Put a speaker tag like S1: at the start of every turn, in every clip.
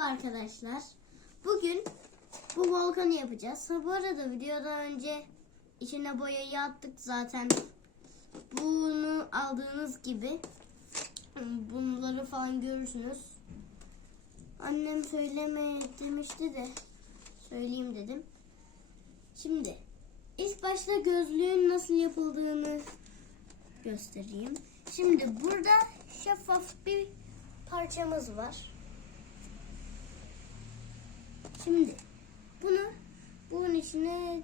S1: arkadaşlar. Bugün bu volkanı yapacağız. Ha, bu arada videodan önce içine boyayı attık zaten. Bunu aldığınız gibi bunları falan görürsünüz. Annem söyleme demişti de söyleyeyim dedim. Şimdi ilk başta gözlüğün nasıl yapıldığını göstereyim. Şimdi burada şeffaf bir parçamız var. Şimdi bunu bunun içine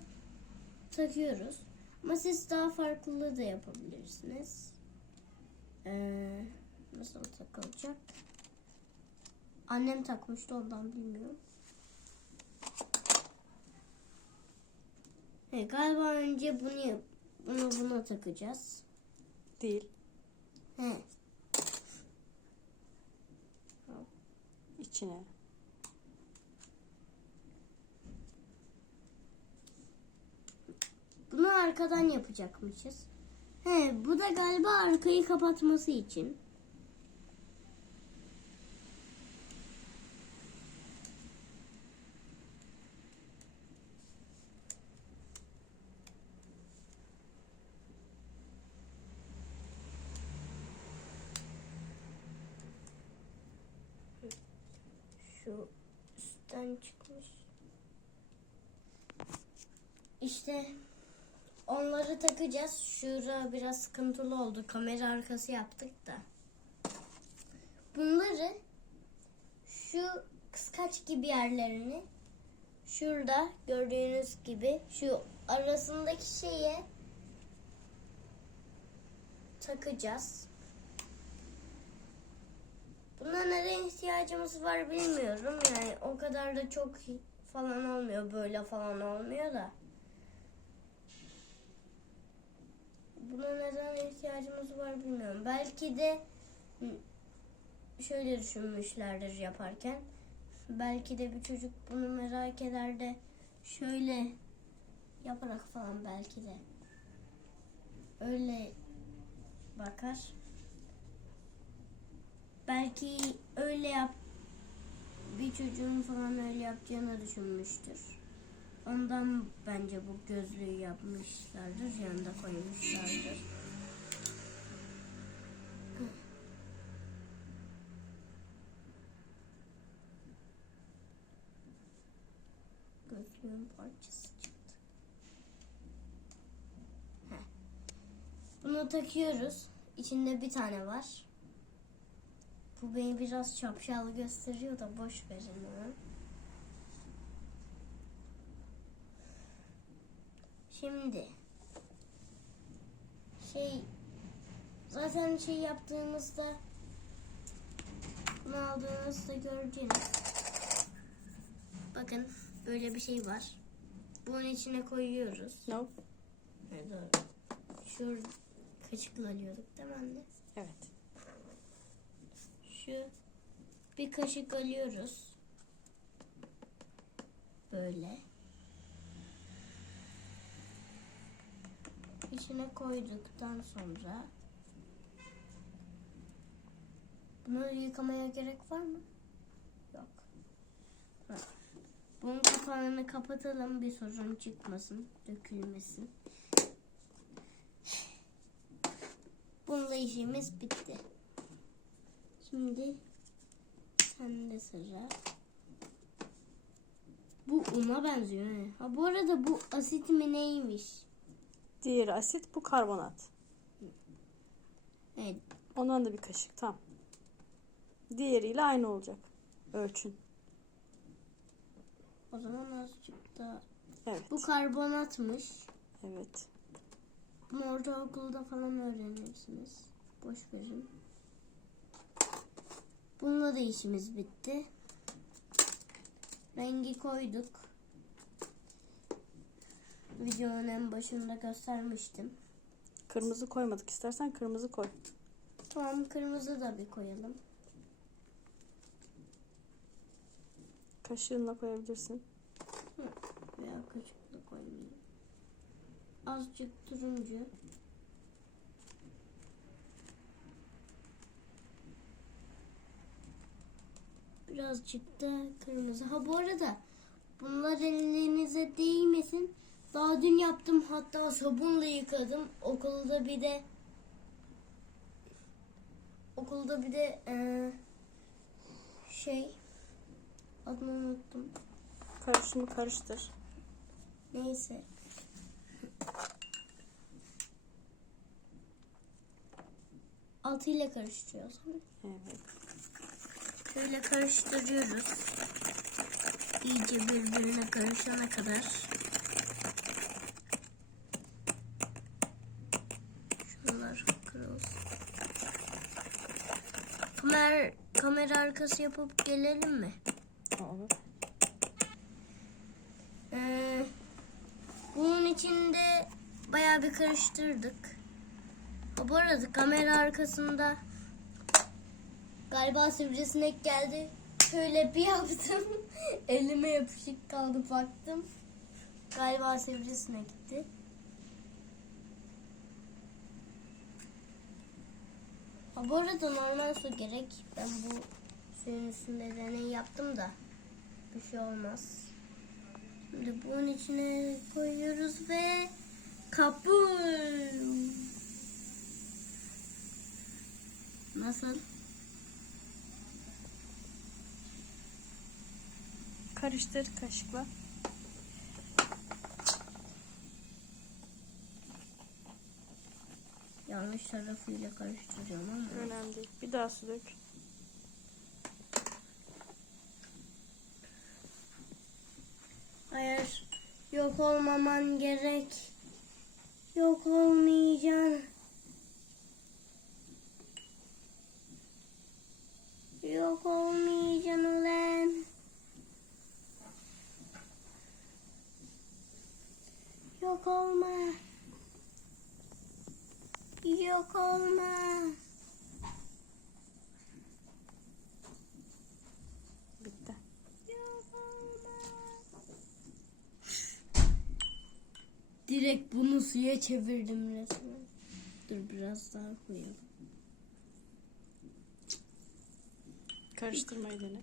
S1: takıyoruz. Ama siz daha farklı da yapabilirsiniz. Ee, nasıl takılacak? Annem takmıştı ondan bilmiyorum. Evet, galiba önce bunu yap- bunu buna takacağız.
S2: Değil.
S1: He.
S2: içine.
S1: Bunu arkadan yapacakmışız. He, bu da galiba arkayı kapatması için. Şu üstten çıkmış. İşte onları takacağız. Şura biraz sıkıntılı oldu. Kamera arkası yaptık da. Bunları şu kıskaç gibi yerlerini şurada gördüğünüz gibi şu arasındaki şeye takacağız. Buna neden ihtiyacımız var bilmiyorum. Yani o kadar da çok falan olmuyor. Böyle falan olmuyor da. Buna neden ihtiyacımız var bilmiyorum. Belki de şöyle düşünmüşlerdir yaparken. Belki de bir çocuk bunu merak eder de şöyle yaparak falan belki de öyle bakar. Belki öyle yap bir çocuğun falan öyle yapacağını düşünmüştür. Ondan bence bu gözlüğü yapmışlardır, yanında koymuşlardır. Gözlüğün parçası çıktı. Heh. Bunu takıyoruz. İçinde bir tane var. Bu beni biraz şapşal gösteriyor da boş verin onu. Şimdi şey zaten şey yaptığımızda bunu aldığınızda göreceğiniz. Bakın böyle bir şey var. Bunun içine koyuyoruz.
S2: No.
S1: Evet, doğru. Şu kaşıkla alıyorduk değil mi anne?
S2: Evet.
S1: Şu bir kaşık alıyoruz. Böyle. İçine koyduktan sonra bunu yıkamaya gerek var mı? Yok. Bunun kapağını kapatalım bir sorun çıkmasın, dökülmesin. Bununla işimiz bitti. Şimdi sende sıra. Bu una benziyor. Ha bu arada bu asit mi neymiş?
S2: Diğeri asit, bu karbonat.
S1: Evet.
S2: Ondan da bir kaşık tam. Diğeriyle aynı olacak. Ölçün.
S1: O zaman azıcık da.
S2: Evet.
S1: Bu karbonatmış.
S2: Evet.
S1: Bunu ortaokulda falan öğrenirsiniz. Boş verin. Bununla da işimiz bitti. Rengi koyduk. Videonun en başında göstermiştim.
S2: Kırmızı koymadık. İstersen kırmızı koy.
S1: Tamam kırmızı da bir koyalım.
S2: Kaşığınla koyabilirsin.
S1: Veya kaşıkla koymayayım. Azıcık turuncu. birazcık da kırmızı. Ha bu arada bunlar ellerinize değmesin. Daha dün yaptım hatta sabunla yıkadım. Okulda bir de okulda bir de eee, şey adını unuttum.
S2: Karışımı karıştır.
S1: Neyse. Altı ile karıştırıyoruz.
S2: Evet.
S1: Şöyle karıştırıyoruz. İyice birbirine karışana kadar. Kamer, kamera arkası yapıp gelelim mi?
S2: Olur.
S1: Ee, bunun içinde bayağı bir karıştırdık. Bu arada kamera arkasında galiba sivrisinek geldi. Şöyle bir yaptım. Elime yapışık kaldı baktım. Galiba sivrisinekti. Ha, bu arada normal su gerek. Ben bu suyun üstünde deney yaptım da bir şey olmaz. Şimdi bunun içine koyuyoruz ve kapı. Nasıl?
S2: Karıştır kaşıkla.
S1: Yanlış tarafıyla karıştırıyorum ama.
S2: Önemli değil. Bir daha su dök.
S1: Hayır. Yok olmaman gerek. Yok olmayacaksın. Yok olmayacaksın ulan. Yok olma. Yok olma.
S2: Bitti.
S1: Direkt bunu suya çevirdim resmen. Dur biraz daha koyalım.
S2: Karıştırmayı dene.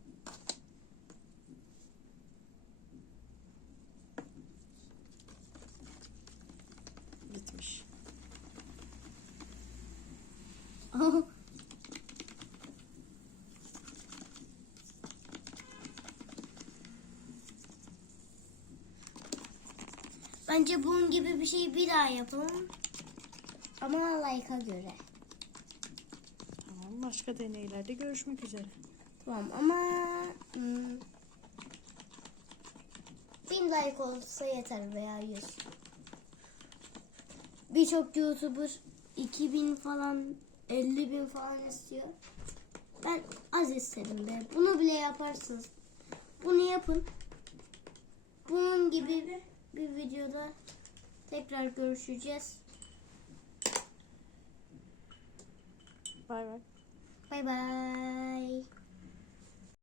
S1: Bence bunun gibi bir şey bir daha yapalım. Ama like'a göre.
S2: Tamam. Başka deneylerde görüşmek üzere.
S1: Tamam ama hmm, bin like olsa yeter veya yüz. Birçok YouTuber 2000 falan 50 bin falan istiyor. Ben az istedim be. Bunu bile yaparsınız. Bunu yapın. Bunun gibi bir videoda tekrar görüşeceğiz.
S2: Bay bay.
S1: Bay bay.